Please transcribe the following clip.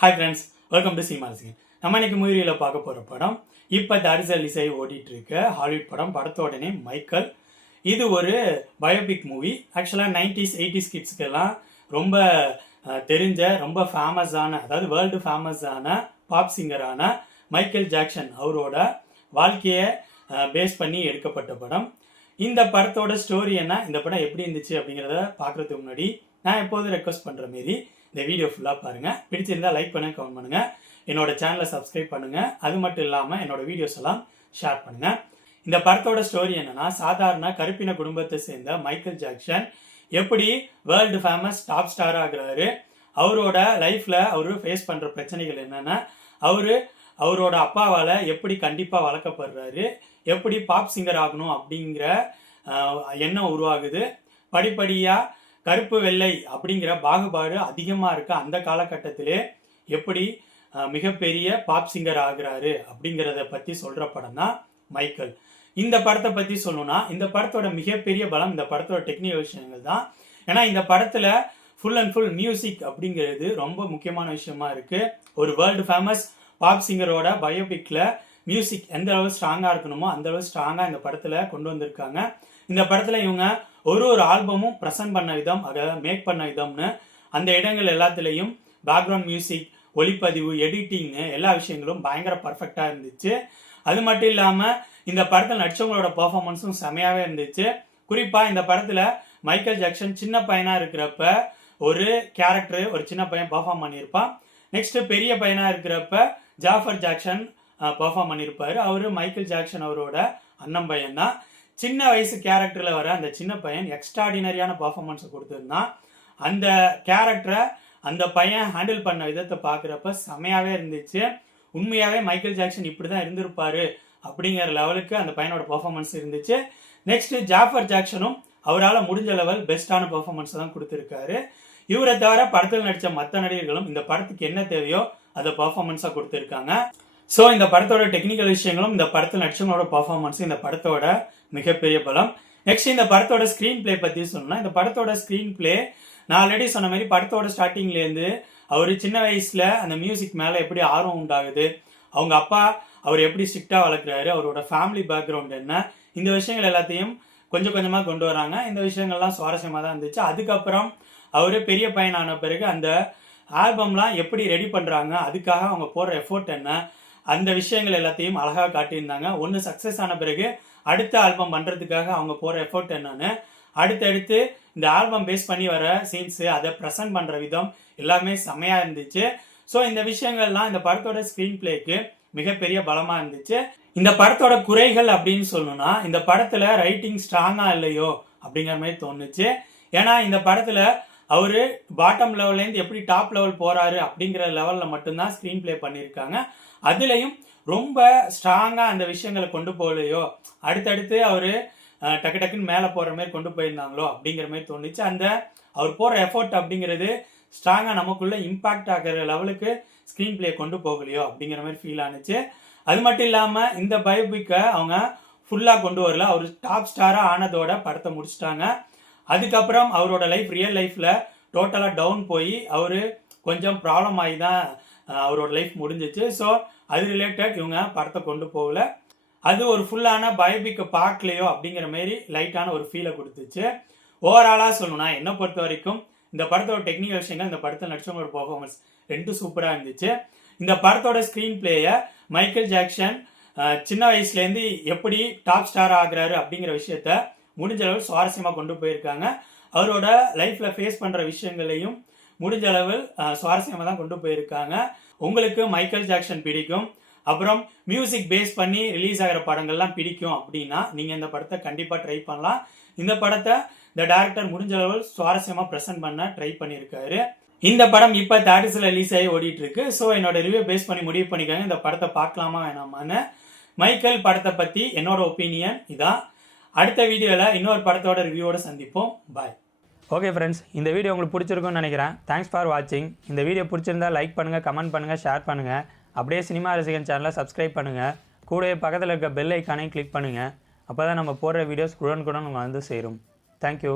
Hi friends, welcome to Seemarasigan. நம்ம இன்னைக்கு மூவியில் பார்க்க போகிற படம் இப்போ தாரிஸ் அலிசை ஓடிட்டு இருக்க ஹாலிவுட் படம். படத்தோட நேம் மைக்கேல். இது ஒரு பயோபிக் மூவி. ஆக்சுவலாக 90s 80s கிட்ஸ்க்கெல்லாம் ரொம்ப தெரிஞ்ச ரொம்ப ஃபேமஸான, அதாவது வேர்ல்டு ஃபேமஸான பாப் சிங்கரான மைக்கேல் ஜாக்சன் அவரோட வாழ்க்கையை பேஸ் பண்ணி எடுக்கப்பட்ட படம். இந்த படத்தோட ஸ்டோரி என்ன, இந்த படம் எப்படி இருந்துச்சு அப்படிங்கிறத பார்க்குறதுக்கு முன்னாடி நான் எப்போதும் ரெக்வஸ்ட் பண்ணுற மாரி இந்த வீடியோ ஃபுல்லாக பாருங்கள். பிடிச்சிருந்தால் லைக் பண்ணுங்கள், கமெண்ட் பண்ணுங்கள், என்னோட சேனலை சப்ஸ்கிரைப் பண்ணுங்கள். அது மட்டும் இல்லாமல் என்னோட வீடியோஸ் எல்லாம் ஷேர் பண்ணுங்கள். இந்த படத்தோட ஸ்டோரி என்னன்னா, சாதாரண கருப்பின குடும்பத்தை சேர்ந்த மைக்கேல் ஜாக்சன் எப்படி வேர்ல்டு ஃபேமஸ் டாப் ஸ்டார் ஆகுறாரு, அவரோட லைஃப்பில் அவர் ஃபேஸ் பண்ணுற பிரச்சனைகள் என்னென்னா, அவரோட அப்பாவால் எப்படி கண்டிப்பாக வளர்க்கப்படுறாரு, எப்படி பாப் சிங்கர் ஆகணும் அப்படிங்கிற எண்ணம் உருவாகுது. படிப்படியாக கருப்பு வெள்ளை அப்படிங்கிற பாகுபாடு அதிகமாக இருக்க அந்த காலகட்டத்திலே எப்படி மிகப்பெரிய பாப் சிங்கர் ஆகுறாரு அப்படிங்கிறத பற்றி சொல்கிற படம் தான் மைக்கேல். இந்த படத்தை பற்றி சொல்லணும்னா, இந்த படத்தோட மிகப்பெரிய பலம் இந்த படத்தோட டெக்னிக்கல் விஷயங்கள் தான். ஏன்னா இந்த படத்தில் ஃபுல் அண்ட் ஃபுல் மியூசிக் அப்படிங்கிறது ரொம்ப முக்கியமான விஷயமா இருக்கு. ஒரு வேர்ல்டு ஃபேமஸ் பாப் சிங்கரோட பயோபிக்ல மியூசிக் எந்த அளவு ஸ்ட்ராங்காக இருக்கணுமோ அந்த அளவு ஸ்ட்ராங்காக இந்த படத்தில் கொண்டு வந்திருக்காங்க. இந்த படத்தில் இவங்க ஒரு ஆல்பமும் ப்ரெசென்ட் பண்ண விதம், அதாவது மேக் பண்ண விதம்னு அந்த இடங்கள் எல்லாத்துலேயும் பேக்ரவுண்ட் மியூசிக், ஒளிப்பதிவு, எடிட்டிங் எல்லா விஷயங்களும் பயங்கர பர்ஃபெக்டாக இருந்துச்சு. அது மட்டும் இல்லாமல் இந்த படத்தில் நடிச்சவங்களோட பர்ஃபார்மன்ஸும் செமையாகவே இருந்துச்சு. குறிப்பாக இந்த படத்தில் மைக்கேல் ஜாக்சன் சின்ன பையனாக இருக்கிறப்ப ஒரு கேரக்டர், ஒரு சின்ன பையன் பர்ஃபார்ம் பண்ணியிருப்பான். நெக்ஸ்ட் பெரிய பையனாக இருக்கிறப்ப ஜாஃபர் ஜாக்சன் பர்ஃபார்ம் பண்ணியிருப்பாரு. அவரு மைக்கேல் ஜாக்சன் அவரோட அண்ணன் பையன் தான். சின்ன வயசு கேரக்டரில் வர அந்த சின்ன பையன் எக்ஸ்ட்ராடினரியான பர்ஃபார்மன்ஸை கொடுத்துருந்தான். அந்த கேரக்டரை அந்த பையன் ஹேண்டில் பண்ண விதத்தை பார்க்குறப்ப செமையாகவே இருந்துச்சு. உண்மையாகவே மைக்கேல் ஜாக்சன் இப்படி தான் இருந்திருப்பாரு அப்படிங்கிற லெவலுக்கு அந்த பையனோட பர்ஃபார்மன்ஸ் இருந்துச்சு. நெக்ஸ்ட் ஜாஃபர் ஜாக்சனும் அவரால் முடிஞ்ச லெவல் பெஸ்டான பர்ஃபார்மன்ஸ் தான் கொடுத்துருக்காரு. இவரை தவிர படத்தில் நடித்த மற்ற நடிகர்களும் இந்த படத்துக்கு என்ன தேவையோ அதை பர்ஃபார்மன்ஸாக கொடுத்துருக்காங்க. ஸோ இந்த படத்தோட டெக்னிக்கல் விஷயங்களும் இந்த படத்தில் நடிச்சவங்களோட பர்ஃபார்மன்ஸும் இந்த படத்தோட மிகப்பெரிய பலம். நெக்ஸ்ட் இந்த படத்தோட ஸ்க்ரீன் பிளே பற்றி சொல்லணும்னா, இந்த படத்தோட ஸ்க்ரீன் பிளே நான் ஆல்ரெடி சொன்ன மாதிரி படத்தோட ஸ்டார்டிங்லேருந்து அவர் சின்ன வயசில் அந்த மியூசிக் மேலே எப்படி ஆர்வம் உண்டாகுது, அவங்க அப்பா அவர் எப்படி ஸ்ட்ரிக்டாக வளர்க்குறாரு, அவரோட ஃபேமிலி பேக்ரவுண்ட் என்ன, இந்த விஷயங்கள் எல்லாத்தையும் கொஞ்சம் கொஞ்சமாக கொண்டு வராங்க. இந்த விஷயங்கள்லாம் சுவாரஸ்யமாக தான் இருந்துச்சு. அதுக்கப்புறம் அவர் பெரிய பையனான பிறகு அந்த ஆல்பம்லாம் எப்படி ரெடி பண்ணுறாங்க, அதுக்காக அவங்க போடுற எஃபோர்ட் என்ன, அந்த விஷயங்கள் எல்லாத்தையும் அழகாக காட்டியிருந்தாங்க. ஒன்று சக்ஸஸ் ஆன பிறகு அடுத்த ஆல்பம் பண்ணுறதுக்காக அவங்க போகிற எஃபோர்ட் என்னன்னு, அடுத்தடுத்து இந்த ஆல்பம் பேஸ் பண்ணி வர சீன்ஸு, அதை ப்ரெசென்ட் பண்ணுற விதம் எல்லாமே செம்மையாக இருந்துச்சு. ஸோ இந்த விஷயங்கள்லாம் இந்த படத்தோட ஸ்க்ரீன் பிளேக்கு மிகப்பெரிய பலமாக இருந்துச்சு. இந்த படத்தோட குறைகள் அப்படின்னு சொல்லணும்னா, இந்த படத்தில் ரைட்டிங் ஸ்ட்ராங்காக இல்லையோ அப்படிங்கிற மாதிரி தோணுச்சு. ஏன்னா இந்த படத்தில் அவர் பாட்டம் லெவல்லேருந்து எப்படி டாப் லெவல் போகிறாரு அப்படிங்கிற லெவலில் மட்டும்தான் ஸ்க்ரீன் பிளே பண்ணியிருக்காங்க. அதுலேயும் ரொம்ப ஸ்ட்ராங்காக அந்த விஷயங்களை கொண்டு போகலையோ, அடுத்தடுத்து அவர் டக்கு டக்குன்னு மேலே போகிற மாதிரி கொண்டு போயிருந்தாங்களோ அப்படிங்கிற மாதிரி தோணுச்சு. அந்த அவர் போகிற எஃபோர்ட் அப்படிங்கிறது ஸ்ட்ராங்காக நமக்குள்ளே இம்பாக்ட் ஆகிற லெவலுக்கு ஸ்க்ரீன் பிளே கொண்டு போகலையோ அப்படிங்கிற மாதிரி ஃபீல் ஆனிச்சு. அது மட்டும் இல்லாமல் இந்த பயோபிக்கை அவங்க ஃபுல்லாக கொண்டு வரல. அவர் டாப் ஸ்டாராக ஆனதோட படத்தை முடிச்சிட்டாங்க. அதுக்கப்புறம் அவரோட லைஃப், ரியல் லைஃப்பில் டோட்டலாக டவுன் போய் அவர் கொஞ்சம் ப்ராப்ளம் ஆகி தான் அவரோட லைஃப் முடிஞ்சிச்சு. ஸோ அது ரிலேட்டட் இவங்க படத்தை கொண்டு போகல. அது ஒரு ஃபுல்லான பயோபிக்கை பார்க்கலையோ அப்படிங்கிற மாரி லைட்டான ஒரு ஃபீலை கொடுத்துச்சு. ஓவராலாக சொல்லணும்னா, என்னை பொறுத்த வரைக்கும் இந்த படத்தோட டெக்னிக்கல் விஷயங்கள், இந்த படத்தில் நடிச்சவங்களோட பர்ஃபார்மன்ஸ் ரெண்டும் சூப்பராக இருந்துச்சு. இந்த படத்தோட ஸ்க்ரீன் பிளேயை மைக்கேல் ஜாக்சன் சின்ன வயசுலேருந்து எப்படி டாப் ஸ்டார் ஆகுறாரு அப்படிங்கிற விஷயத்த முடிஞ்ச அளவு சுவாரஸ்யமாக கொண்டு போயிருக்காங்க. அவரோட லைஃப்பில் ஃபேஸ் பண்ணுற விஷயங்களையும் முடிஞ்ச அளவு சுவாரஸ்யமாக தான் கொண்டு போயிருக்காங்க. உங்களுக்கு மைக்கேல் ஜாக்சன் பிடிக்கும், அப்புறம் மியூசிக் பேஸ் பண்ணி ரிலீஸ் ஆகிற படங்கள்லாம் பிடிக்கும் அப்படின்னா நீங்கள் இந்த படத்தை கண்டிப்பாக ட்ரை பண்ணலாம். இந்த படத்தை இந்த டைரக்டர் முடிஞ்ச அளவு சுவாரஸ்யமாக ப்ரெசென்ட் பண்ண ட்ரை பண்ணியிருக்காரு. இந்த படம் இப்போ தேட்டர்ஸில் ரிலீஸ் ஆகி ஓடிட்டு இருக்கு. ஸோ என்னோட ரிவ்யூ பேஸ் பண்ணி முடிவு பண்ணிக்காங்க இந்த படத்தை பார்க்கலாமா வேணாமான்னு. மைக்கேல் படத்தை பற்றி என்னோட ஒப்பீனியன் இதான். அடுத்த வீடியோவில் இன்னொரு படத்தோட ரிவ்யூவோட சந்திப்போம். பாய். ஓகே ஃப்ரெண்ட்ஸ், இந்த வீடியோ உங்களுக்கு பிடிச்சிருக்குன்னு நினைக்கிறேன். தேங்க்ஸ் ஃபார் வாட்சிங். இந்த வீடியோ பிடிச்சிருந்தால் லைக் பண்ணுங்கள், கமெண்ட் பண்ணுங்கள், ஷேர் பண்ணுங்கள். அப்படியே சினிமா ரசிகன் சேனலை சப்ஸ்கிரைப் பண்ணுங்கள். கூடவே பக்கத்தில் இருக்க பெல் ஐக்கானையும் கிளிக் பண்ணுங்கள். அப்போ தான் நம்ம போடுற வீடியோஸ் குடன் உங்களுக்கு வந்து சேரும். தேங்க்யூ.